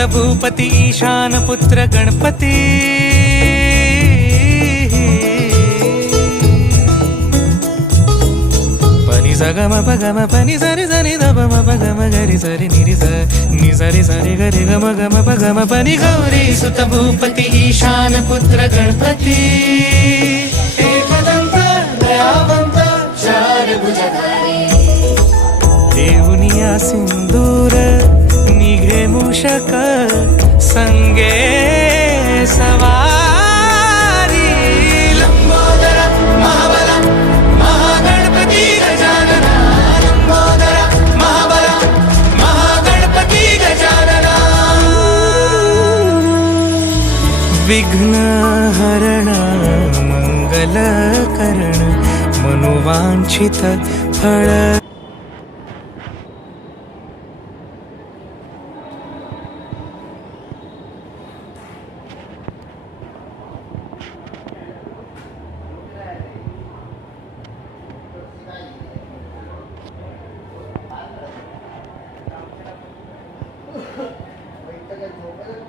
सुत भूपती ईशान पुत्र गणपती पनी सगम पगम पनी सरी सरी दबम पगम गरी सरी निरी नि सरी सरी गरी गम गम पगम पनी गौरी सुत भूपती ईशान पुत्र गणपती एकदंत दयावंत चार भुजधारी देवनिया सिंदूर निघे मूषक संगे सवारी लंबोदर महाबला महागणपती गजानना लंबोदर महाबला महागणपती गजानना विघ्न हरण मंगल करण मनोवांछित फळ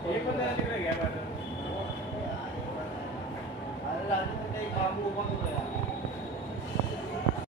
हे पण तिकडे घ्या